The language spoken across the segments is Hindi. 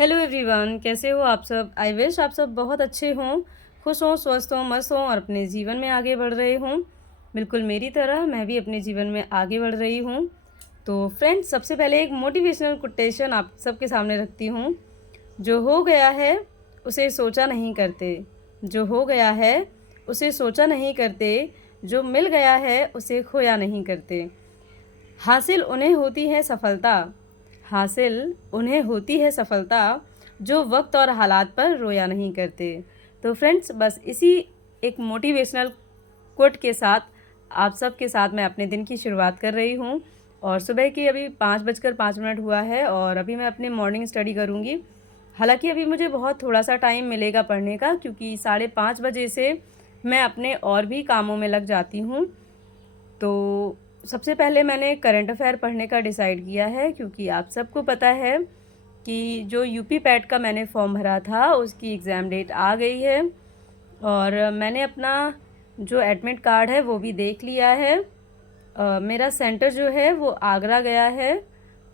हेलो एवरीवन, कैसे हो आप सब। आई विश आप सब बहुत अच्छे हों, खुश हों, स्वस्थ हों, मस्त हों और अपने जीवन में आगे बढ़ रहे हों। बिल्कुल मेरी तरह मैं भी अपने जीवन में आगे बढ़ रही हूँ। तो फ्रेंड्स, सबसे पहले एक मोटिवेशनल कोटेशन आप सबके सामने रखती हूँ। जो हो गया है उसे सोचा नहीं करते, जो हो गया है उसे सोचा नहीं करते, जो मिल गया है उसे खोया नहीं करते। हासिल उन्हें होती है सफलता, हासिल उन्हें होती है सफलता, जो वक्त और हालात पर रोया नहीं करते। तो फ्रेंड्स, बस इसी एक मोटिवेशनल कोट के साथ आप सब के साथ मैं अपने दिन की शुरुआत कर रही हूँ। और सुबह की अभी 5:05 हुआ है और अभी मैं अपने मॉर्निंग स्टडी करूँगी। हालांकि अभी मुझे बहुत थोड़ा सा टाइम मिलेगा पढ़ने का, क्योंकि 5:30 से मैं अपने और भी कामों में लग जाती हूँ। तो सबसे पहले मैंने करंट अफेयर पढ़ने का डिसाइड किया है, क्योंकि आप सबको पता है कि जो यूपी पैट का मैंने फॉर्म भरा था उसकी एग्ज़ाम डेट आ गई है। और मैंने अपना जो एडमिट कार्ड है वो भी देख लिया है। मेरा सेंटर जो है वो आगरा गया है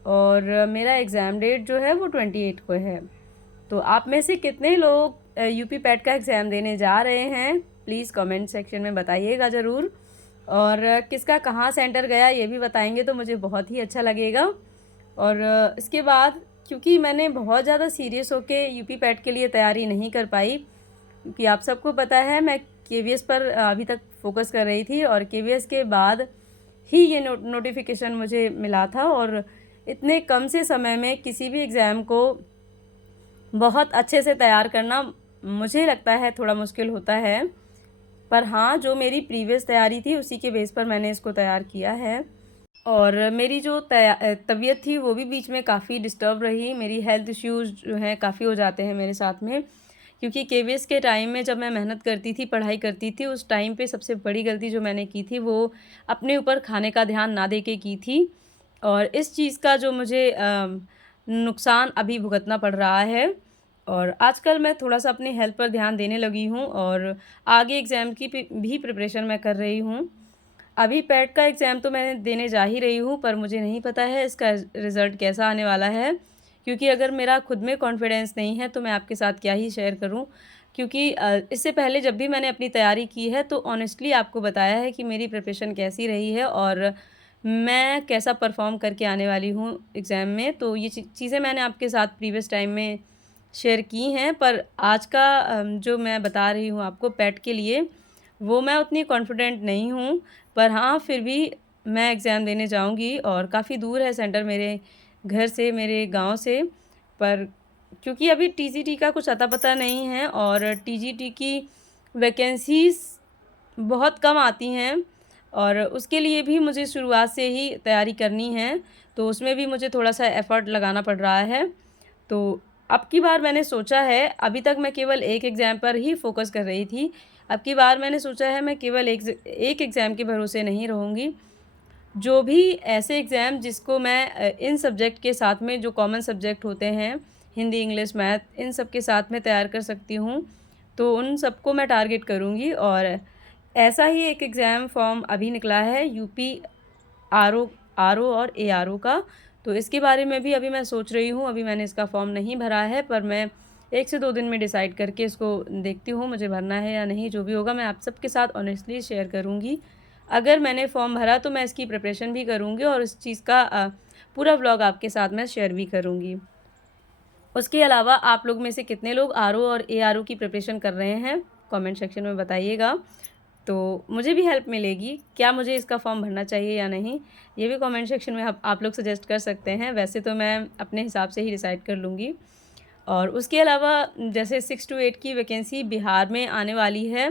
और मेरा एग्ज़ाम डेट जो है वो 28 को है। तो आप में से कितने लोग यूपी पैट का एग्ज़ाम देने जा रहे हैं, प्लीज़ कमेंट सेक्शन में बताइएगा ज़रूर। और किसका कहाँ सेंटर गया ये भी बताएंगे तो मुझे बहुत ही अच्छा लगेगा। और इसके बाद, क्योंकि मैंने बहुत ज़्यादा सीरियस होके यूपी पैट के लिए तैयारी नहीं कर पाई, क्योंकि आप सबको पता है मैं केवीएस पर अभी तक फोकस कर रही थी और केवीएस के बाद ही ये नोटिफिकेशन मुझे मिला था। और इतने कम से समय में किसी भी एग्ज़ाम को बहुत अच्छे से तैयार करना मुझे लगता है थोड़ा मुश्किल होता है। पर हाँ, जो मेरी प्रीवियस तैयारी थी उसी के बेस पर मैंने इसको तैयार किया है। और मेरी जो तबीयत थी वो भी बीच में काफ़ी डिस्टर्ब रही। मेरी हेल्थ इश्यूज़ जो हैं काफ़ी हो जाते हैं मेरे साथ में, क्योंकि केवीएस के टाइम में जब मैं मेहनत करती थी, पढ़ाई करती थी, उस टाइम पे सबसे बड़ी गलती जो मैंने की थी वो अपने ऊपर खाने का ध्यान ना दे के की थी। और इस चीज़ का जो मुझे नुकसान अभी भुगतना पड़ रहा है। और आजकल मैं थोड़ा-सा अपनी हेल्थ पर ध्यान देने लगी हूँ और आगे एग्ज़ाम की भी प्रिपरेशन मैं कर रही हूँ। अभी पैट का एग्ज़ाम तो मैं देने जा ही रही हूँ, पर मुझे नहीं पता है इसका रिज़ल्ट कैसा आने वाला है, क्योंकि अगर मेरा खुद में कॉन्फिडेंस नहीं है तो मैं आपके साथ क्या ही शेयर करूँ। क्योंकि इससे पहले जब भी मैंने अपनी तैयारी की है तो ऑनेस्टली आपको बताया है कि मेरी प्रिपरेशन कैसी रही है और मैं कैसा परफ़ॉर्म करके आने वाली हूँ एग्ज़ाम में। तो ये चीज़ें मैंने आपके साथ प्रीवियस टाइम में शेयर की हैं, पर आज का जो मैं बता रही हूँ आपको पैट के लिए, वो मैं उतनी कॉन्फिडेंट नहीं हूँ। पर हाँ, फिर भी मैं एग्ज़ाम देने जाऊँगी और काफ़ी दूर है सेंटर मेरे घर से, मेरे गाँव से। पर क्योंकि अभी टीजीटी का कुछ अता-पता नहीं है और टीजीटी की वैकेंसीज़ बहुत कम आती हैं और उसके लिए भी मुझे शुरुआत से ही तैयारी करनी है, तो उसमें भी मुझे थोड़ा-सा एफ़र्ट लगाना पड़ रहा है। तो अब की बार मैंने सोचा है, अभी तक मैं केवल एक एग्ज़ाम पर ही फ़ोकस कर रही थी। अब की बार मैंने सोचा है मैं केवल एक एग्ज़ाम के भरोसे नहीं रहूँगी। जो भी ऐसे एग्ज़ाम जिसको मैं इन सब्जेक्ट के साथ में, जो कॉमन सब्जेक्ट होते हैं, हिंदी, इंग्लिश, मैथ, इन सब के साथ में तैयार कर सकती हूँ, तो उन सबको मैं टारगेट करूँगी। और ऐसा ही एक एग्ज़ाम फ़ॉर्म अभी निकला है यूपी आरओ आरओ और एआरओ का, तो इसके बारे में भी अभी मैं सोच रही हूँ। अभी मैंने इसका फ़ॉर्म नहीं भरा है, पर मैं 1 से 2 दिन में डिसाइड करके इसको देखती हूँ मुझे भरना है या नहीं। जो भी होगा मैं आप सबके साथ ऑनेस्टली शेयर करूँगी। अगर मैंने फ़ॉर्म भरा तो मैं इसकी प्रिपरेशन भी करूँगी और इस चीज़ का पूरा व्लॉग आपके साथ मैं शेयर भी करूँगी। उसके अलावा आप लोग में से कितने लोग आरओ और एआरओ की प्रिपरेशन कर रहे हैं, कमेंट सेक्शन में बताइएगा। तो मुझे भी हेल्प मिलेगी, क्या मुझे इसका फॉर्म भरना चाहिए या नहीं, ये भी कमेंट सेक्शन में आप लोग सजेस्ट कर सकते हैं। वैसे तो मैं अपने हिसाब से ही डिसाइड कर लूँगी। और उसके अलावा जैसे 6 to 8 की वैकेंसी बिहार में आने वाली है,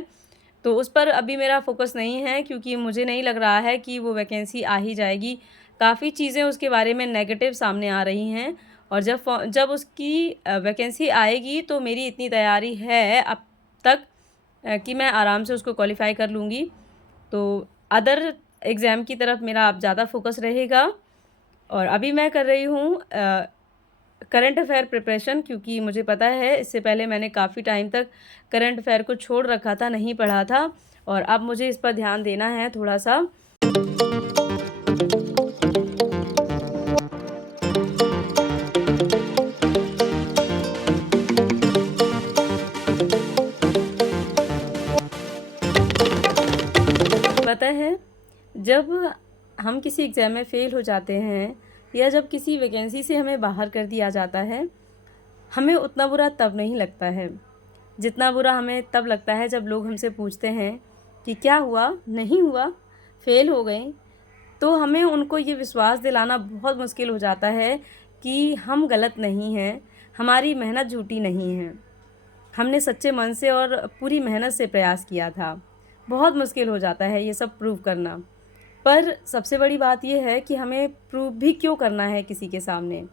तो उस पर अभी मेरा फ़ोकस नहीं है, क्योंकि मुझे नहीं लग रहा है कि वो वैकेंसी आ ही जाएगी। काफ़ी चीज़ें उसके बारे में नेगेटिव सामने आ रही हैं और जब उसकी वैकेंसी आएगी तो मेरी इतनी तैयारी है अब तक कि मैं आराम से उसको क्वालिफ़ाई कर लूँगी। तो अदर एग्ज़ाम की तरफ मेरा अब ज़्यादा फ़ोकस रहेगा। और अभी मैं कर रही हूँ करंट अफ़ेयर प्रिपरेशन, क्योंकि मुझे पता है इससे पहले मैंने काफ़ी टाइम तक करंट अफ़ेयर को छोड़ रखा था, नहीं पढ़ा था और अब मुझे इस पर ध्यान देना है थोड़ा-सा। जब हम किसी एग्ज़ाम में फ़ेल हो जाते हैं या जब किसी वैकेंसी से हमें बाहर कर दिया जाता है, हमें उतना बुरा तब नहीं लगता है जितना बुरा हमें तब लगता है जब लोग हमसे पूछते हैं कि क्या हुआ, नहीं हुआ, फ़ेल हो गए। तो हमें उनको ये विश्वास दिलाना बहुत मुश्किल हो जाता है कि हम गलत नहीं हैं, हमारी मेहनत झूठी नहीं है। हमने सच्चे मन से और पूरी मेहनत से प्रयास किया था। बहुत मुश्किल हो जाता है ये सब प्रूव करना। पर सबसे बड़ी बात ये है कि हमें प्रूव भी क्यों करना है किसी के सामने।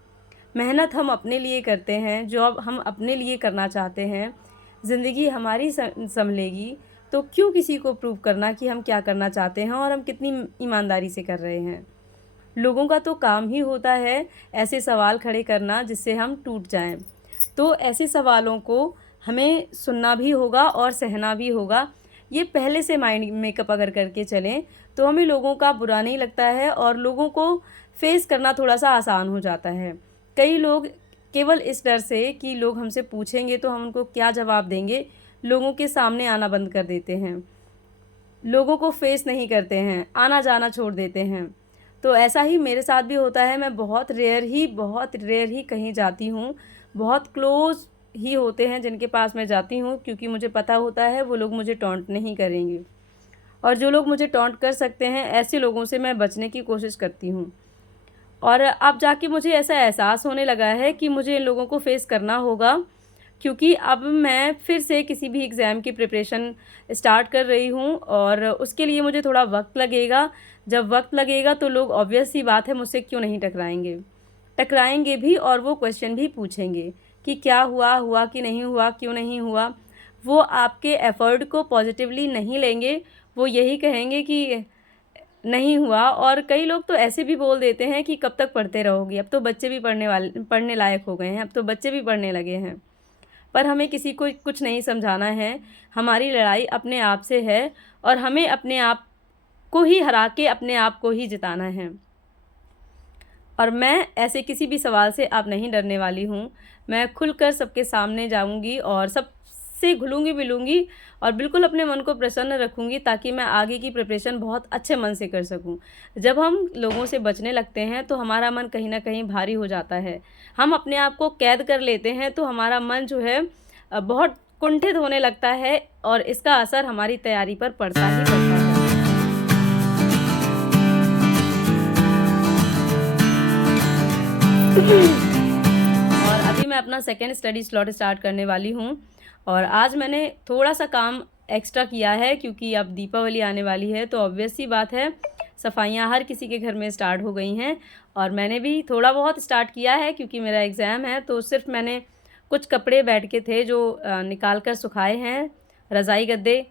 मेहनत हम अपने लिए करते हैं, जॉब हम अपने लिए करना चाहते हैं, ज़िंदगी हमारी संभलेगी, तो क्यों किसी को प्रूव करना कि हम क्या करना चाहते हैं और हम कितनी ईमानदारी से कर रहे हैं। लोगों का तो काम ही होता है ऐसे सवाल खड़े करना जिससे हम टूट जाएं। तो ऐसे सवालों को हमें सुनना भी होगा और सहना भी होगा। ये पहले से माइंड मेकअप अगर करके चलें तो हमें लोगों का बुरा नहीं लगता है और लोगों को फेस करना थोड़ा सा आसान हो जाता है। कई लोग केवल इस डर से कि लोग हमसे पूछेंगे तो हम उनको क्या जवाब देंगे, लोगों के सामने आना बंद कर देते हैं, लोगों को फेस नहीं करते हैं, आना जाना छोड़ देते हैं। तो ऐसा ही मेरे साथ भी होता है। मैं बहुत रेयर ही कहीं जाती हूँ। बहुत क्लोज़ ही होते हैं जिनके पास मैं जाती हूँ, क्योंकि मुझे पता होता है वो लोग मुझे टॉन्ट नहीं करेंगे। और जो लोग मुझे टॉन्ट कर सकते हैं, ऐसे लोगों से मैं बचने की कोशिश करती हूँ। और अब जाके मुझे ऐसा एहसास होने लगा है कि मुझे इन लोगों को फेस करना होगा, क्योंकि अब मैं फिर से किसी भी एग्ज़ाम की प्रिपरेशन स्टार्ट कर रही हूँ और उसके लिए मुझे थोड़ा वक्त लगेगा। जब वक्त लगेगा तो लोग ऑब्वियस सी बात है मुझसे क्यों नहीं टकराएंगे भी और वो क्वेश्चन भी पूछेंगे कि क्या हुआ, हुआ कि नहीं हुआ, क्यों नहीं हुआ। वो आपके एफ़र्ट को पॉजिटिवली नहीं लेंगे, वो यही कहेंगे कि नहीं हुआ। और कई लोग तो ऐसे भी बोल देते हैं कि कब तक पढ़ते रहोगी, अब तो बच्चे भी पढ़ने लायक हो गए हैं, अब तो बच्चे भी पढ़ने लगे हैं। पर हमें किसी को कुछ नहीं समझाना है, हमारी लड़ाई अपने आप से है और हमें अपने आप को ही हरा के अपने आप को ही जिताना है। और मैं ऐसे किसी भी सवाल से अब नहीं डरने वाली हूँ। मैं खुलकर सबके सामने जाऊँगी और सबसे घुलूँगी मिलूँगी और बिल्कुल अपने मन को प्रसन्न रखूँगी, ताकि मैं आगे की प्रिपरेशन बहुत अच्छे मन से कर सकूँ। जब हम लोगों से बचने लगते हैं तो हमारा मन कहीं न कहीं भारी हो जाता है। हम अपने आप को कैद कर लेते हैं तो हमारा मन जो है बहुत कुंठित होने लगता है और इसका असर हमारी तैयारी पर पड़ता ही पड़ता है। और अभी मैं अपना सेकेंड स्टडी स्लॉट स्टार्ट करने वाली हूँ और आज मैंने थोड़ा सा काम एक्स्ट्रा किया है, क्योंकि अब दीपावली आने वाली है तो ऑब्वियस सी बात है सफाइयाँ हर किसी के घर में स्टार्ट हो गई हैं और मैंने भी थोड़ा बहुत स्टार्ट किया है, क्योंकि मेरा एग्ज़ाम है। तो सिर्फ मैंने कुछ कपड़े बैठ के थे जो निकाल कर सुखाए हैं, रज़ाई गद्दे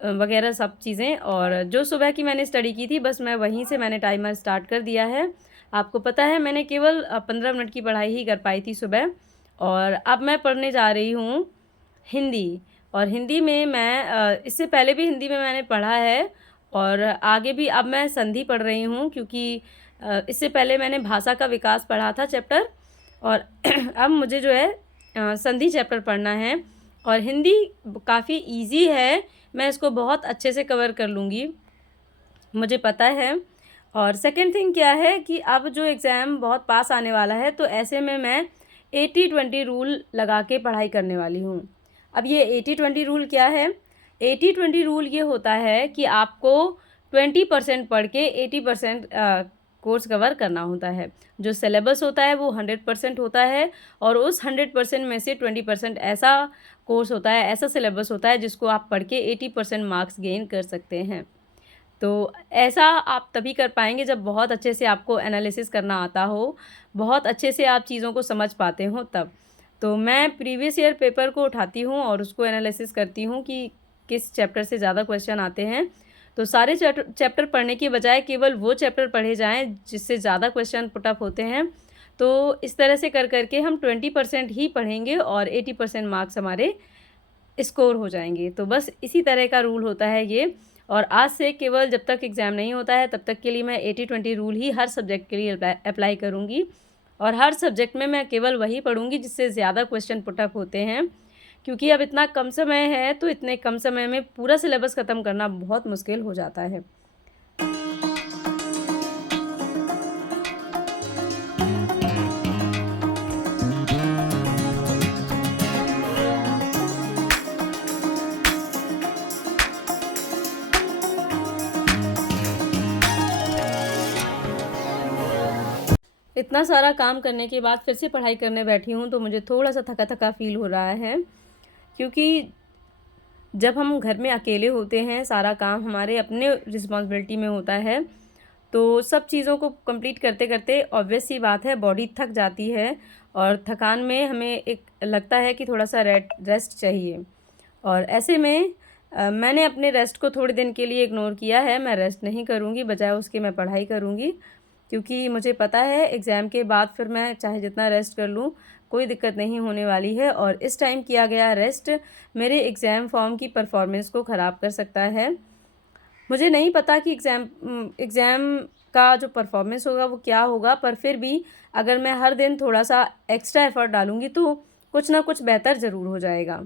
वगैरह सब चीज़ें, और जो सुबह की मैंने स्टडी की थी बस मैं वहीं से मैंने टाइमर स्टार्ट कर दिया है। आपको पता है मैंने केवल 15 मिनट की पढ़ाई ही कर पाई थी सुबह। और अब मैं पढ़ने जा रही हूँ हिंदी। और हिंदी में मैं इससे पहले भी हिंदी में मैंने पढ़ा है और आगे भी अब मैं संधि पढ़ रही हूँ, क्योंकि इससे पहले मैंने भाषा का विकास पढ़ा था चैप्टर और अब मुझे जो है संधि चैप्टर पढ़ना है। और हिंदी काफ़ी इजी है, मैं इसको बहुत अच्छे से कवर कर लूँगी, मुझे पता है। और सेकंड थिंग क्या है कि अब जो एग्ज़ाम बहुत पास आने वाला है तो ऐसे में मैं 80-20 रूल लगा के पढ़ाई करने वाली हूँ। अब ये 80-20 रूल क्या है? 80-20 रूल ये होता है कि आपको 20% पढ़ के 80% कोर्स कवर करना होता है। जो सिलेबस होता है वो 100% होता है और उस 100% में से 20% ऐसा कोर्स होता है, ऐसा सिलेबस होता है जिसको आप पढ़ के 80% मार्क्स गेन कर सकते हैं। तो ऐसा आप तभी कर पाएंगे जब बहुत अच्छे से आपको एनालिसिस करना आता हो, बहुत अच्छे से आप चीज़ों को समझ पाते हो तब। तो मैं प्रीवियस ईयर पेपर को उठाती हूँ और उसको एनालिसिस करती हूँ कि किस चैप्टर से ज़्यादा क्वेश्चन आते हैं। तो सारे चैप्टर पढ़ने की बजाय केवल वो चैप्टर पढ़े जाएँ जिससे ज़्यादा क्वेश्चन पुट अप होते हैं। तो इस तरह से कर कर के हम 20% ही पढ़ेंगे और 80% मार्क्स हमारे स्कोर हो जाएंगे। तो बस इसी तरह का रूल होता है ये। और आज से केवल जब तक एग्ज़ाम नहीं होता है तब तक के लिए मैं 80-20 रूल ही हर सब्जेक्ट के लिए अप्लाई करूँगी और हर सब्जेक्ट में मैं केवल वही पढ़ूँगी जिससे ज़्यादा क्वेश्चन पुट अप होते हैं, क्योंकि अब इतना कम समय है तो इतने कम समय में पूरा सिलेबस ख़त्म करना बहुत मुश्किल हो जाता है। इतना सारा काम करने के बाद फिर से पढ़ाई करने बैठी हूँ तो मुझे थोड़ा-सा थका-थका फ़ील हो रहा है, क्योंकि जब हम घर में अकेले होते हैं, सारा काम हमारे अपने रिस्पॉन्सिबिलिटी में होता है, तो सब चीज़ों को कंप्लीट करते-करते ऑब्वियस सी बात है बॉडी थक जाती है और थकान में हमें एक लगता है कि थोड़ा-सा रेस्ट चाहिए। और ऐसे में मैंने अपने रेस्ट को थोड़े दिन के लिए इग्नोर किया है, मैं रेस्ट नहीं करूँगी, बजाय उसके मैं पढ़ाई करूँगी। क्योंकि मुझे पता है एग्ज़ाम के बाद फिर मैं चाहे जितना रेस्ट कर लूँ, कोई दिक्कत नहीं होने वाली है और इस टाइम किया गया रेस्ट मेरे एग्ज़ाम फॉर्म की परफ़ॉर्मेंस को ख़राब कर सकता है। मुझे नहीं पता कि एग्ज़ाम का जो परफ़ॉर्मेंस होगा वो क्या होगा, पर फिर भी अगर मैं हर दिन थोड़ा-सा एक्स्ट्रा एफ़र्ट डालूँगी तो कुछ ना कुछ बेहतर ज़रूर हो जाएगा।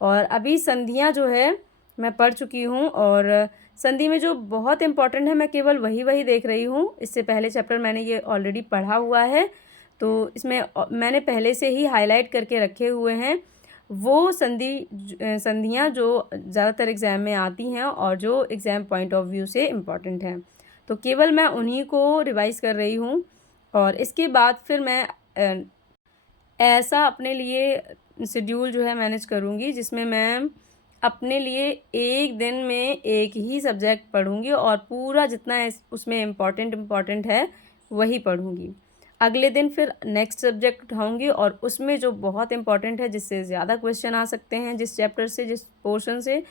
और अभी संधियाँ जो है मैं पढ़ चुकी हूँ और संधि में जो बहुत इम्पोर्टेंट है मैं केवल वही देख रही हूँ। इससे पहले चैप्टर मैंने ये ऑलरेडी पढ़ा हुआ है, तो इसमें मैंने पहले से ही हाइलाइट करके रखे हुए हैं वो संधियाँ जो ज़्यादातर एग्ज़ाम में आती हैं और जो एग्ज़ाम पॉइंट ऑफ व्यू से इम्पॉर्टेंट हैं। तो केवल मैं उन्हीं को रिवाइज़ कर रही हूँ और इसके बाद फिर मैं ऐसा अपने लिए शेड्यूल जो है मैनेज करूँगी जिसमें मैं अपने लिए एक दिन में एक ही सब्जेक्ट पढ़ूँगी और पूरा जितना उसमें इम्पॉर्टेंट है वही पढ़ूँगी। अगले दिन फिर नेक्स्ट सब्जेक्ट उठाऊँगी और उसमें जो बहुत इम्पॉर्टेंट है, जिससे ज़्यादा क्वेश्चन आ सकते हैं, जिस चैप्टर से, जिस पोर्शन से,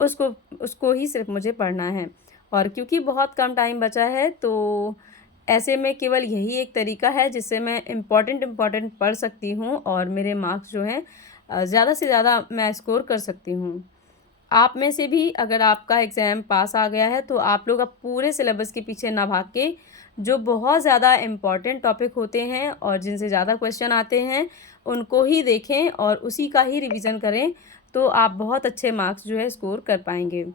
उसको ही सिर्फ मुझे पढ़ना है। और क्योंकि बहुत कम टाइम बचा है तो ऐसे में केवल यही एक तरीका है जिससे मैं इम्पॉर्टेंट पढ़ सकती हूँ और मेरे मार्क्स जो हैं ज़्यादा से ज़्यादा मैं स्कोर कर सकती हूँ। आप में से भी अगर आपका एग्ज़ाम पास आ गया है तो आप लोग अब पूरे सिलेबस के पीछे ना भाग के जो बहुत ज़्यादा इम्पॉर्टेंट टॉपिक होते हैं और जिनसे ज़्यादा क्वेश्चन आते हैं उनको ही देखें और उसी का ही रिवीजन करें, तो आप बहुत अच्छे मार्क्स जो है स्कोर कर पाएंगे।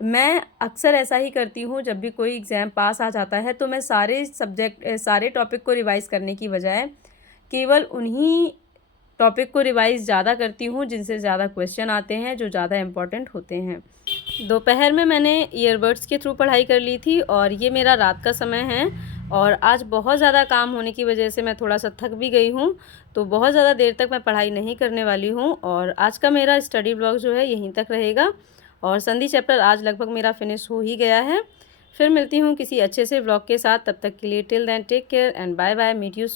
मैं अक्सर ऐसा ही करती हूँ, जब भी कोई एग्ज़ाम पास आ जाता है तो मैं सारे टॉपिक को रिवाइज़ करने की बजाय केवल उन्हीं टॉपिक को रिवाइज़ ज़्यादा करती हूँ जिनसे ज़्यादा क्वेश्चन आते हैं, जो ज़्यादा इम्पोर्टेंट होते हैं। दोपहर में मैंने ईयरबड्स के थ्रू पढ़ाई कर ली थी और ये मेरा रात का समय है और आज बहुत ज़्यादा काम होने की वजह से मैं थोड़ा-सा थक भी गई हूँ, तो बहुत ज़्यादा देर तक मैं पढ़ाई नहीं करने वाली हूँ और आज का मेरा स्टडी ब्लॉग जो है यहीं तक रहेगा और संधि चैप्टर आज लगभग मेरा फिनिश हो ही गया है। फिर मिलती हूँ किसी अच्छे से ब्लॉग के साथ, तब तक के लिए till then take care and bye bye, meet you soon.